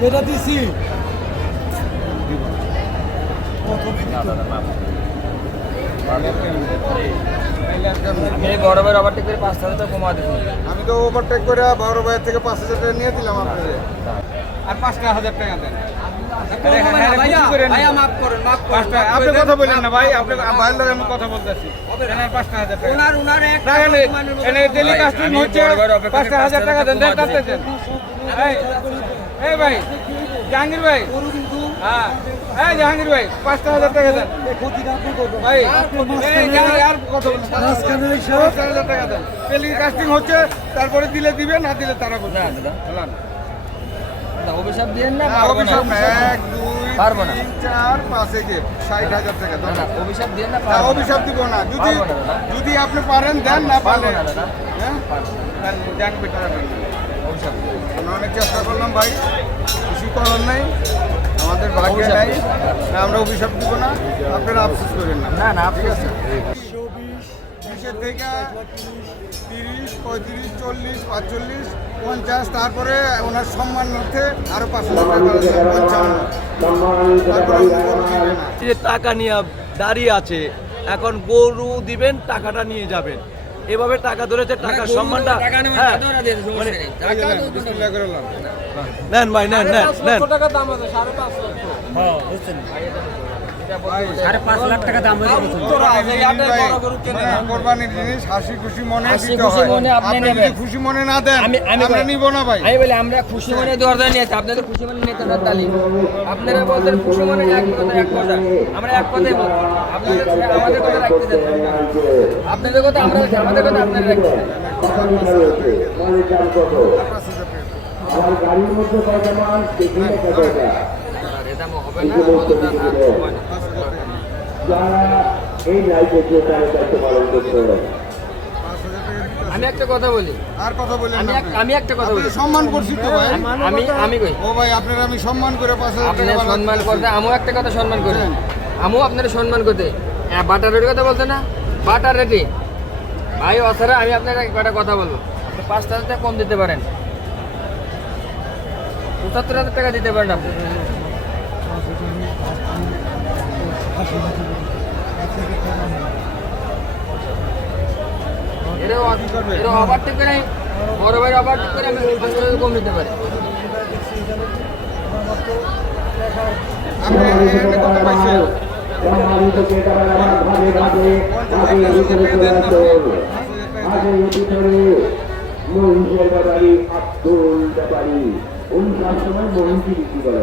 যেটা দিছি, বড় ওভারটেক করে পাঁচ হাজার টাকা কমা দিচ্ছি আমি তো ওভারটেক করে বড় ভাইয়ের থেকে পাঁচ হাজার টাকা নিয়ে দিলাম আপনাদের আর পাঁচটা হাজার টাকা দেন। আপনি কথা বললেন না ভাই আপনি ভাইয়ের লোক আমি কথা বলতেছি। পাঁচটা হাজার টাকা। ডেলি কাস্টমার হচ্ছে পাঁচটা হাজার টাকা। দেন এই, ভাই জাহাঙ্গীর ভাই। গরু কিন্তু হ্যাঁ এই জাহাঙ্গীর ভাই পাঁচটা হাজার টাকা দেন। এই আপনি করবেন। ভাই আর কথা বলুন হাজার টাকা দেন। কাস্টিং হচ্ছে তারপরে দিলে দিবে না দিলে তারা না, অভিশাপ না অভিশাপ এক দুই পারব না। তিন চার পাঁচ ষাট হাজার টাকা না, না, অভিশাপ না। অভিশাপ দিব না। যদি আপনি পারেন দেন না পারেন না হ্যাঁ? দেন, বেটারা আমরা অনেক চেষ্টা করলাম ভাই কিছু করার নাই আমাদের ভাগ্যে নাই। আমরা অভিশাপ দিব না আপনারা আফসোস করেন না। না না। একশো বিশ, বিশের থেকে তিরিশ, তিরিশ পঁয়ত্রিশ চল্লিশ পাঁচচল্লিশ পঞ্চাশ তারপরে ওনার সম্মান মধ্যে আরও পাঁচ হাজার টাকা পঞ্চান্ন। তারপরে উনি গরু কিনবে না। যে টাকা নিয়ে দাঁড়িয়ে আছে এখন গরু দিবেন টাকাটা নিয়ে যাবেন। এভাবে টাকা ধরেছে টাকার সম্মানটা নেন ভাই নেন নেন নেন দেবো, সমস্যা নেই। টাকা এই যে তো নেন, বিসমিল্লাহ নেন ভাই নেন নেন নেন হ্যাঁ, কোরবানির জিনিস হাসি খুশি মনে খুশি হয়। মনে আপনি। খুশি মনে না দেন আমি আমি আমরা বলি- নিব না ভাই। আমি বলি আমরা খুশি মনে দরজা নিয়েছি। আপনাদের খুশি মনে নিতে হবে তালি। আপনারা বলতেন খুশি মনে এক কথা এক কথা আমরা এক কথাই বলব আপনাদের আমাদের কথা রাখতে দেন। আপনাদের কথা আমরা রাখছি, আমাদের কথা আপনারা রাখতে দেন আর এ দাম হবে না হবে আমি একটা কথা বলি। আর কথা বলেন আমি আমি একটা কথা বলি। সম্মান করছি তো ভাই। আমি আমি কই? ও ভাই আপনারা আমি সম্মান করে পাঁচ হাজার আপনি টাকা সম্মান করতে আমিও একটা কথা সম্মান করি। আমিও আপনার সম্মান করতে। হ্যাঁ বাটার রেটের কথা বলতে না? বাটার রেটে ভাই অসারা আমি আপনাকে একটা কথা বলব। আপনি পাঁচ হাজার টাকা কম দিতে পারেন। পঁচাত্তর হাজার টাকা দিতে পারেন আপনি। ওভারটেক করে বড় ভাইয়ের ওভারটেক করে আমি কম দিতে পারি। আপনি এখানে কত পাইছেন আব্দুল ব্যাপারী উনি সবসময় মহিষী বিক্রি করে।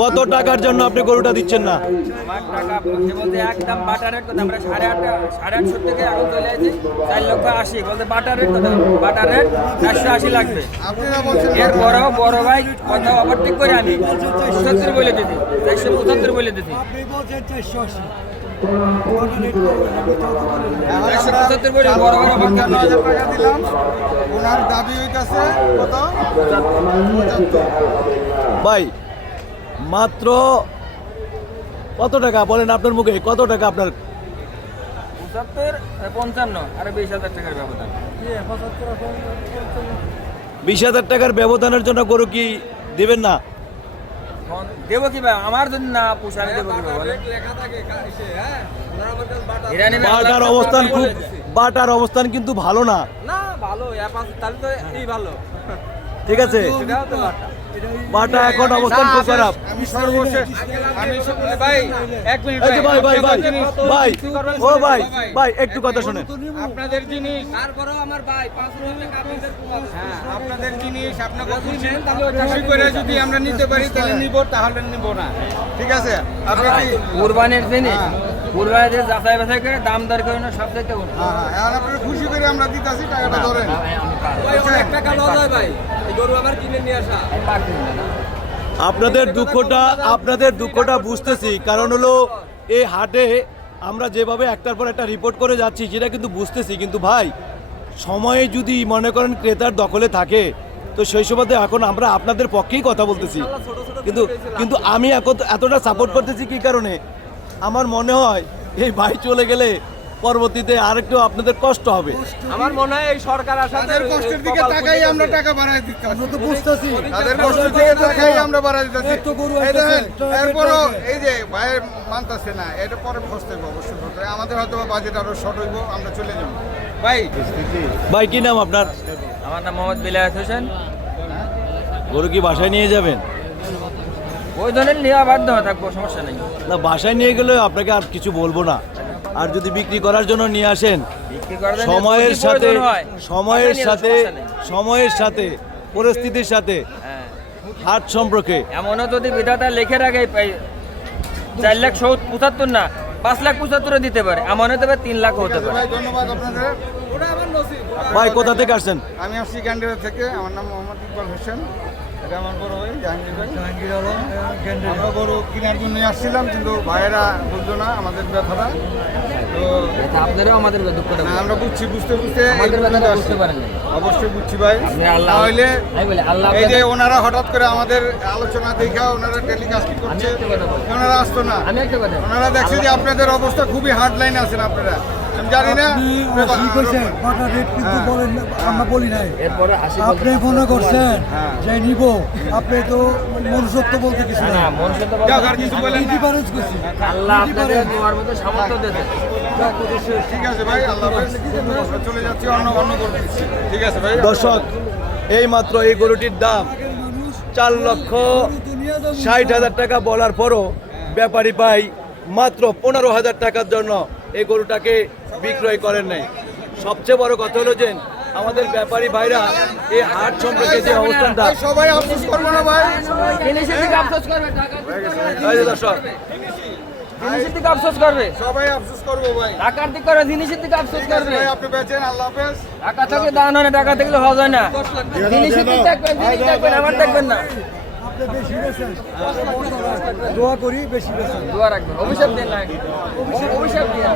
কত টাকার জন্য আপনি গরুটা দিচ্ছেন না? আমার টাকা সে বলতে একদম বাটার রেট কথা আমরা সাড়ে আট সাড়ে আটশো থেকে এখন চলে আসছি চার লক্ষ আশি বলতে বাটার রেট কথা বাটার রেট চারশো আশি লাগবে। এর বড় বড় ভাই কথা করে আমি পঁচাত্তর বলে দিতি পঁচাত্তর বলে একশো পঁচাত্তর বলে বড় বড় পঞ্চান্ন হাজার টাকা দিলাম। ওনার দাবি হইতাছে কত? পঁচাত্তর। ভাই মাত্র কত টাকা? বলেন আপনার মুখে কত টাকা আপনার? পঁচাত্তর পঞ্চান্ন আর বিশ হাজার টাকার ব্যবধান। বিশ হাজার টাকার ব্যবধানের জন্য গরু কি দিবেন না? দেবো কি ভাই? আমার যদি না পোষায় দেবো কি বাটার অবস্থান খুব বাটার অবস্থান কিন্তু ভালো না। না ভালো তাহলে তো এই ভালো। ঠিক আছে। বাটা এখন অবস্থান খুব খারাপ। আমি সর্বশেষ আমি ভাই এক মিনিট এই ভাই ভাই ভাই ভাই ও ভাই ভাই। একটু কথা শুনেন। আপনাদের জিনিস তারপরেও আমার ভাই হ্যাঁ আপনাদের জিনিস আপনাকে করে যদি আমরা নিতে পারি তাহলে নিব তাহলে নিব না। ঠিক আছে। আপনি কি কুরবানির জিনিস? হ্যাঁ। কুরবানির যাচাই বাছাই করে দাম দর করে না সব থেকে উন্নত। হ্যাঁ হ্যাঁ আপনারা খুশি করে আমরা দিতেছি টাকাটা ধরেন ভাই, আমি পারব। টাকা আমি পারছি না, না। আপনাদের দুঃখটা আপনাদের দুঃখটা বুঝতেছি কারণ হলো এই হাটে আমরা যেভাবে একটার পর একটা রিপোর্ট করে যাচ্ছি সেটা কিন্তু বুঝতেছি কিন্তু ভাই সময়ে যদি মনে করেন ক্রেতার দখলে থাকে তো সেই সুবাদে এখন আমরা আপনাদের পক্ষেই কথা বলতেছি কিন্তু কিন্তু আমি এখন এতটা সাপোর্ট করতেছি কি কারণে আমার মনে হয় এই ভাই চলে গেলে পরবর্তীতে আরেকটু আপনাদের কষ্ট হবে। আমার মনে হয় এই সরকার আসাতে তাদের কষ্টের দিকে তাকাই আমরা টাকা বাড়াই দিতে আমরা তো বুঝতেছি। তাদের কষ্টের দিকে তাকাই আমরা বাড়াই দিতেছি এত গরু এই দেখেন আইতাছে, এরপরও এই যে ভাইয়ের মানতেছে না এটা পরে বসতে হবে অবশ্যই। আমাদের হয়তো বাজেট আরও শর্ট হইব আমরা চলে যাব। ভাই। ভাই কি নাম আপনার? আমার নাম মোহাম্মদ বিলায়াত হোসেন। গরু কি বাসায় নিয়ে যাবেন? ওই ধরনের নেওয়া বাধ্য হয়ে থাকব সমস্যা নেই। না বাসায় নিয়ে গেলে আপনাকে আর কিছু বলব না। আর যদি বিক্রি করার জন্য নিয়ে আসেন সময়ের সাথে হয়, সময়ের সাথে সময়ের সাথে পরিস্থিতির সাথে হ্যাঁ। হাট সম্পর্কে। এমনও যদি বিধাতা লিখে রাখে চার লাখ সত্তর পঁচাত্তর না পাঁচ লাখ পঁচাত্তরে দিতে পারে। এমন হতে পারে তিন লাখ হতে পারে। ভাই ধন্যবাদ ভাই কোথা থেকে আসছেন? আমি আসছি গান্ডিয়া থেকে। আমার নাম মোহাম্মদ ইকবাল হোসেন। এটা আমার বড় ভাই জাহাঙ্গীর ভাই। জাহাঙ্গীর আলম আমরা গরু কেনার জন্য আসছিলাম কিন্তু ভাইয়েরা বুঝলো না আমাদের ব্যথাটা। তো আপনারাও আমাদের দুঃখ আমরা বুঝছি বুঝতে বুঝতে এই আমাদের ব্যথাটা বুঝতে পারেন অবশ্যই বুঝছি ভাই। তাহলে এই যে আপনাদের- ওনারা হঠাৎ করে আমাদের আলোচনা দেখা ওনারা টেলিকাস্ট করছে। ওনারা আসতো না। ওনারা দেখছে যে আপনাদের অবস্থা খুবই হার্ড লাইন আছেন আপনারা। জানি না কি করছেন বাটা রেট কিন্তু হ্যাঁ। বলেন আমরা বলি নাই। এরপরে আপনি মনে করছেন হ্যাঁ। যে নিব? আপনি তো মনুষ্যত্ব বলতে কিছু না না শুদ্ধ যাক, আর কিছু বলেন ডিফারেন্স করছি। আল্লাহ আপনাদের দোয়ার মধ্যে সামর্থ্য দিতে ঠিক আছে ভাই আল্লাহ চলে যাচ্ছি অন্য অন্য ঠিক আছে ভাই দর্শক এই মাত্র এই গরুটির দাম চার লক্ষ ষাট হাজার টাকা বলার পরও ব্যাপারী পাই মাত্র পনেরো হাজার টাকার জন্য এই গরুটাকে বিক্রয় করেন নাই। সবচেয়ে বড় কথা হলো যে আমাদের ব্যাপারী ভাইরা এই হাট সম্পর্কে যে অবস্থানটা সবাই আফসোস করব না ভাই। জিনিসের দিকে আফসোস করবে টাকা এই যে দর্শক। জিনিসের দিকে আফসোস করবে। সবাই আফসোস করব ভাই। টাকার দিক করে জিনিসের দিকে আফসোস করবে। আপনি বেচেন আল্লাহ হাফেজ। টাকা থেকে দান হয় না টাকা থেকে হজ হয় না। জিনিসের দিক দেখবেন জিনিস দেখবেন আমার দেখবেন না। আপনি বেশি বেছেন দোয়া করি বেশি বেশি দোয়া রাখবেন। অভিশাপ দেন না। অভিশাপ দিয়ে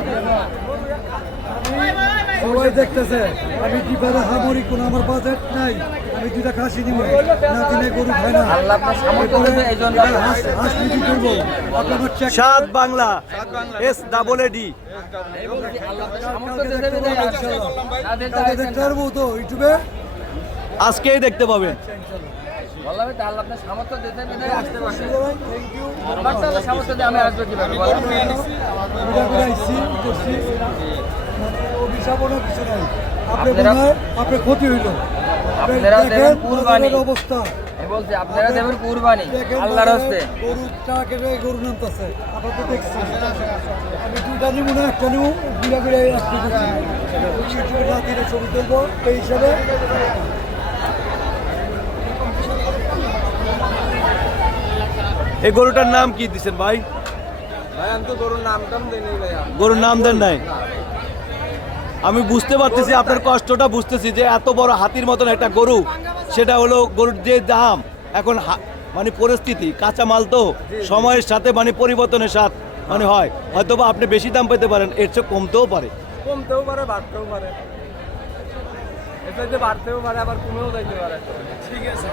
সবাই দেখতেছে আমি কি ডিপারে হামরি কোন আমার বাজেট নাই আমি দুটা খাসি নিব। না দিনে গরু খাই না। আল্লাহ আপনার সামর্থ্য দেবে এই জন্য এবার হাঁস হাঁস করব। আপনার চেক সাত বাংলা এস ডাবল এ দেবে দেবে দেখতে পারব তো ইউটিউবে? আজকেই দেখতে পাবেন। বললাম তো আল্লাহ আপনার সামর্থ্য দিতে দেবে আসতে পারবে আমার তো সামর্থ্য দিয়ে আমি আসব কীভাবে বলেন ভিডিও করে আইসি করছি। অভিশাপও না কিছু নাই। আপনি আপনারা- ক্ষতি হইল। আপনি আপনারা দেবেন কুরবানি। অবস্থা। বলছি আপনারা দেবেন কুরবানি আল্লাহর হস্তে। গরু টাকা গরু নামতেছে। আপনার তো দেখছি আমি দুইটা নিব না একটা নিব দুইটা করে রাত্রিরে ছবি তুলবো এই হিসাবে এই গরুটার নাম কি দিচ্ছেন ভাই? ভাই আমি তো গরুর নাম দেন নাই? আমি বুঝতে পারতেছি আপনার কষ্টটা বুঝতেছি যে এত বড় হাতির মতন একটা গরু সেটা হলো গরুর যে দাম এখন হা- মানে পরিস্থিতি কাঁচা মাল তো সময়ের সাথে মানে পরিবর্তনের সাথে মানে হয়। হয়তো বা আপনি বেশি দাম পেতে পারেন এর চেয়ে কমতেও পারে। কমতেও পারে বাড়তেও পারে। বাড়তেও পারে আবার কমেও যাইতে পারে। ঠিক আছে।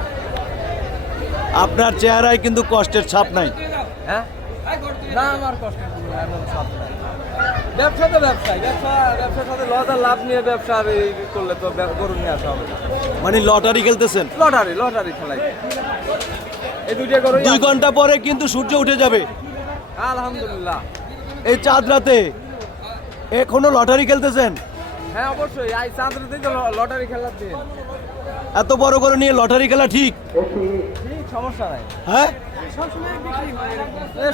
আপনার চেহারায় কিন্তু কষ্টের ছাপ নাই। হ্যাঁ? না আমার কষ্ট এমন নাই। ব্যবসা তো ব্যবসায়। ব্যবসা ব্যবসার সাথে লস আর লাভ নিয়ে ব্যবসা আর এই করলে তো গরু নিয়ে আসা হবে মানে লটারি খেলতেছেন? লটারি লটারি খেলাই। এই দুইটা গরু দুই ঘণ্টা পরে কিন্তু সূর্য উঠে যাবে। আলহামদুলিল্লাহ। এই চাঁদ রাতে এখনও লটারি খেলতেছেন? হ্যাঁ অবশ্যই। এই চাঁদরাতেই তো ল- লটারি খেলার দিন। এত বড় করে নিয়ে লটারি খেলা ঠিক? সমস্যা নাই। হ্যাঁ? সব সময় বিক্রি হয়।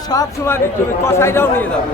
সব সময় বিক্রি কসাইটাও নিয়ে যাবে।